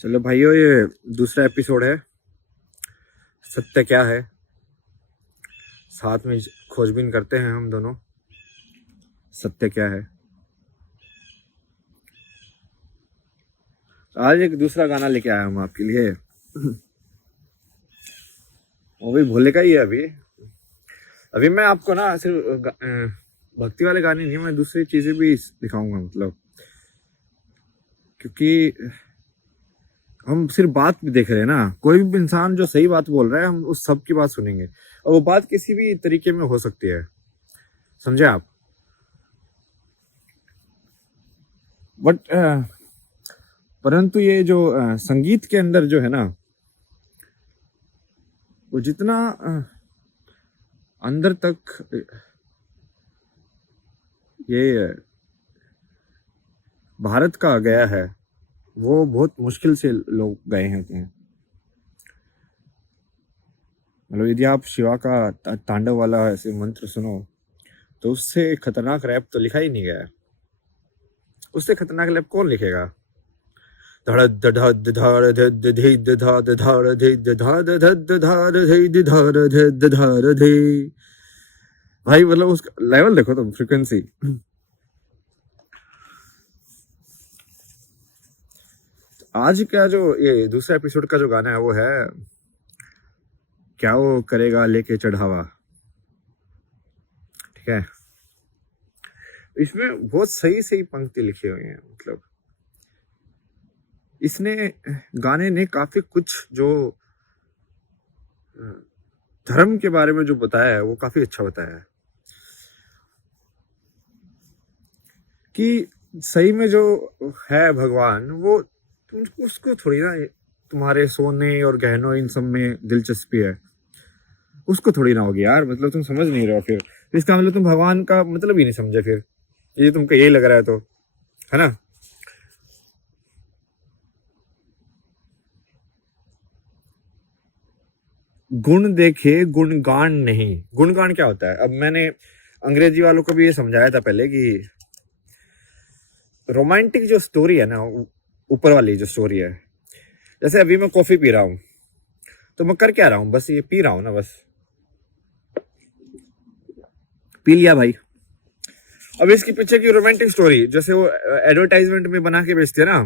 चलो भाइयों, ये दूसरा एपिसोड है। सत्य क्या है, साथ में खोजबीन करते हैं हम दोनों। सत्य क्या है। आज एक दूसरा गाना लेके आया हूँ आपके लिए। वो भी भोले का ही है। अभी अभी मैं आपको ना सिर्फ भक्ति वाले गाने नहीं, मैं दूसरी चीजें भी दिखाऊंगा। मतलब क्योंकि हम सिर्फ बात भी देख रहे हैं ना, कोई भी इंसान जो सही बात बोल रहा है हम उस सब की बात सुनेंगे, और वो बात किसी भी तरीके में हो सकती है। समझे आप? बट परंतु ये जो संगीत के अंदर जो है ना, वो जितना अंदर तक ये भारत का गया है, वो बहुत मुश्किल से लोग गए हैं। मतलब यदि आप शिवा का तांडव वाला ऐसे मंत्र सुनो, तो उससे खतरनाक रैप तो लिखा ही नहीं गया है। उससे खतरनाक रैप कौन लिखेगा? धड़ धड़ धड़ धड़ धे धड़ धड़ धे धड़ धड़ धड़ धे धड़ धड़ धे। भाई मतलब उसका लेवल देखो तुम, फ्रीक्वेंसी। आज का जो ये दूसरा एपिसोड का जो गाना है वो है क्या वो करेगा लेके चढ़ावा। ठीक है, इसमें बहुत सही सही पंक्ति लिखी हुई है। मतलब इसने गाने ने काफी कुछ जो धर्म के बारे में जो बताया है वो काफी अच्छा बताया है। कि सही में जो है भगवान, वो तुम उसको थोड़ी ना तुम्हारे सोने और गहनों इन सब में दिलचस्पी है, उसको थोड़ी ना होगी यार। मतलब तुम समझ नहीं रहे हो फिर। इसका मतलब तुम भगवान का मतलब ही नहीं समझे फिर, ये तुमको यही लग रहा है तो, है ना। गुण देखे गुणगान नहीं। गुणगान क्या होता है? अब मैंने अंग्रेजी वालों को भी ये समझाया था पहले कि रोमांटिक जो स्टोरी है ना, ऊपर वाली जो स्टोरी है, जैसे अभी मैं कॉफी पी रहा हूँ, तो मैं कर क्या रहा हूँ? बस ये पी रहा हूँ ना, बस पी लिया भाई। अब इसके पीछे की रोमांटिक स्टोरी, जैसे वो एडवर्टाइजमेंट में बना के बेचते हैं ना,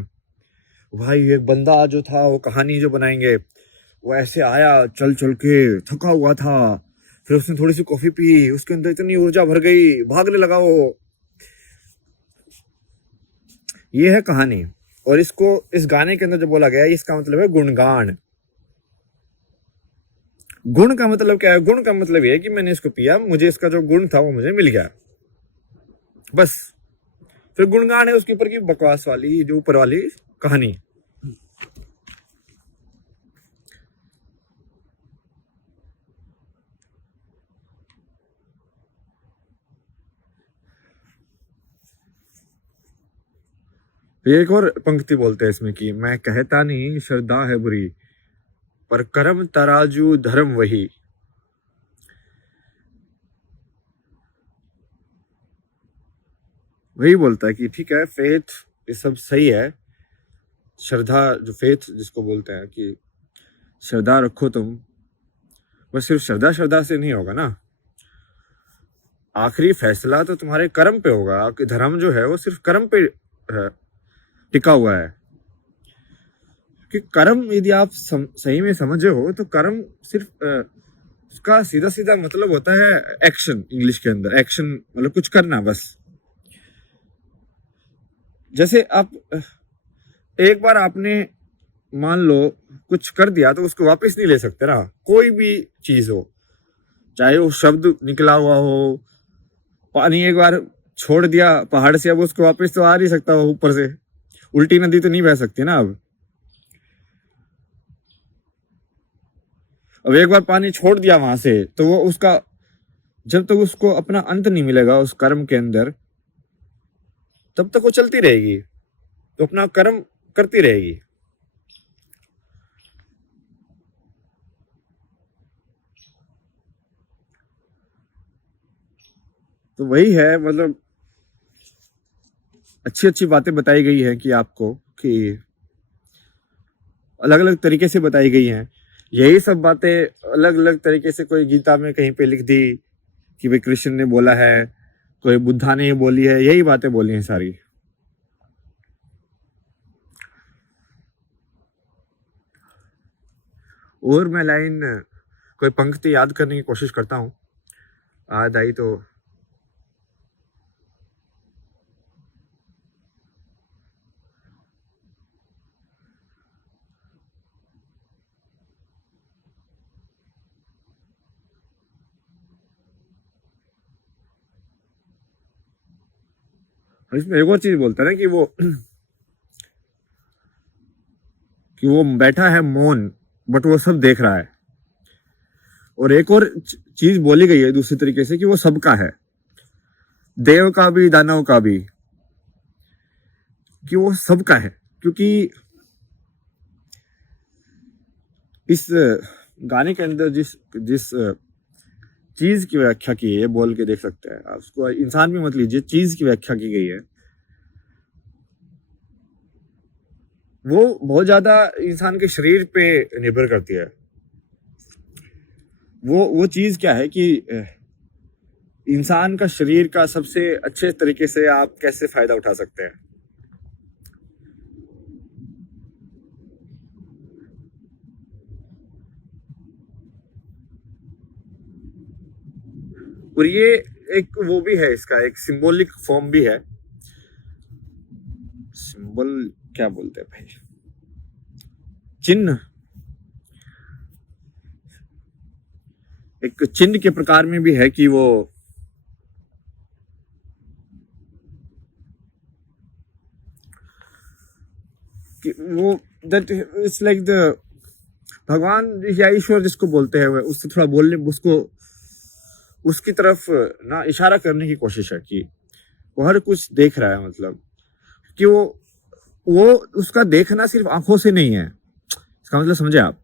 भाई एक बंदा जो था वो कहानी जो बनाएंगे, वो ऐसे आया चल चल के, थका हुआ था, फिर उसने थोड़ी सी कॉफी पी, उसके अंदर इतनी ऊर्जा भर गई, भागने लगा वो। ये है कहानी। और इसको इस गाने के अंदर जो बोला गया है, इसका मतलब है गुणगान। गुण का मतलब क्या है? गुण का मतलब ये है कि मैंने इसको पिया, मुझे इसका जो गुण था वो मुझे मिल गया, बस। फिर गुणगान है उसके ऊपर की बकवास वाली जो ऊपर वाली कहानी। एक और पंक्ति बोलते हैं इसमें कि मैं कहता नहीं श्रद्धा है बुरी, पर कर्म तराजू धर्म वही। वही बोलता है कि ठीक है, फेथ ये सब सही है, श्रद्धा जो फेथ जिसको बोलते हैं कि श्रद्धा रखो तुम, बस सिर्फ श्रद्धा श्रद्धा से नहीं होगा ना। आखिरी फैसला तो तुम्हारे कर्म पे होगा कि धर्म जो है वो सिर्फ कर्म पे टिका हुआ है। कि कर्म यदि आप सही में समझे हो तो कर्म सिर्फ उसका सीधा सीधा मतलब होता है एक्शन। इंग्लिश के अंदर एक्शन मतलब कुछ करना, बस। जैसे आप एक बार आपने मान लो कुछ कर दिया तो उसको वापस नहीं ले सकते ना, कोई भी चीज हो, चाहे वो शब्द निकला हुआ हो। पानी एक बार छोड़ दिया पहाड़ से, अब उसको वापस तो आ नहीं सकता वो ऊपर से, उल्टी नदी तो नहीं बह सकती ना। अब एक बार पानी छोड़ दिया वहां से, तो वो उसका जब तक उसको अपना अंत नहीं मिलेगा उस कर्म के अंदर, तब तक वो चलती रहेगी, तो अपना कर्म करती रहेगी। तो वही है, मतलब अच्छी अच्छी बातें बताई गई है कि आपको कि अलग अलग तरीके से बताई गई हैं। यही सब बातें अलग अलग तरीके से कोई गीता में कहीं पे लिख दी कि भाई कृष्ण ने बोला है, कोई बुद्धा ने बोली है, यही बातें बोली हैं सारी। और मैं लाइन कोई पंक्ति याद करने की कोशिश करता हूँ, याद आई तो। इसमें एक और चीज बोलता है ना कि वो बैठा है मौन, बट वो सब देख रहा है। और एक और चीज बोली गई है दूसरी तरीके से कि वो सबका है, देव का भी दानव का भी, कि वो सबका है। क्योंकि इस गाने के अंदर जिस जिस चीज की व्याख्या की है, ये बोल के देख सकते हैं आप उसको, इंसान भी मत लीजिए, चीज की व्याख्या की गई है वो बहुत ज्यादा इंसान के शरीर पे निर्भर करती है। वो चीज क्या है कि इंसान का शरीर का सबसे अच्छे तरीके से आप कैसे फायदा उठा सकते हैं। और ये एक वो भी है, इसका एक सिंबॉलिक फॉर्म भी है। सिंबल क्या बोलते हैं भाई, चिन्ह, एक चिन्ह के प्रकार में भी है कि वो दैट इट्स लाइक द भगवान या ईश्वर जिसको बोलते हैं, उससे थोड़ा बोलने, उसको उसकी तरफ ना इशारा करने की कोशिश है कि वो हर कुछ देख रहा है। मतलब कि वो उसका देखना सिर्फ आंखों से नहीं है, इसका मतलब समझे आप,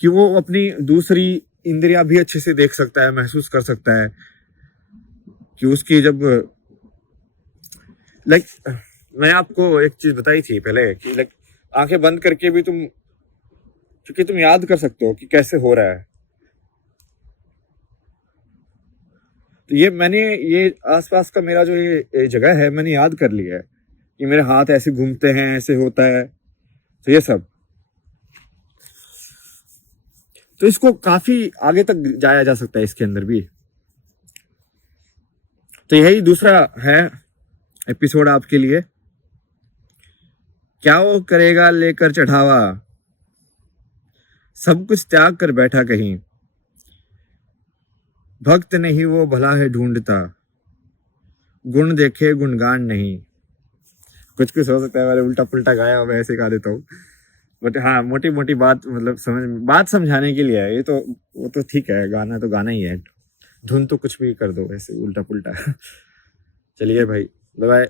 कि वो अपनी दूसरी इंद्रियां भी अच्छे से देख सकता है, महसूस कर सकता है। कि उसकी जब लाइक मैं आपको एक चीज बताई थी पहले कि लाइक आंखें बंद करके भी क्योंकि तुम याद कर सकते हो कि कैसे हो रहा है। तो ये आसपास का मेरा जो ये जगह है, मैंने याद कर लिया है कि मेरे हाथ ऐसे घूमते हैं, ऐसे होता है, तो ये सब। तो इसको काफी आगे तक जाया जा सकता है इसके अंदर भी। तो यही दूसरा है एपिसोड आपके लिए। क्या वो करेगा लेकर चढ़ावा, सब कुछ त्याग कर बैठा कहीं, भक्त नहीं वो भला है ढूंढता, गुण देखे गुणगान नहीं। कुछ कुछ हो सकता है, मैंने उल्टा पुल्टा गाया, मैं ऐसे गा देता हूँ, बट हाँ मोटी मोटी बात, मतलब बात समझाने के लिए है ये तो। वो तो ठीक है, गाना तो गाना ही है, धुन तो कुछ भी कर दो ऐसे उल्टा पुल्टा। चलिए भाई, बाय बाय।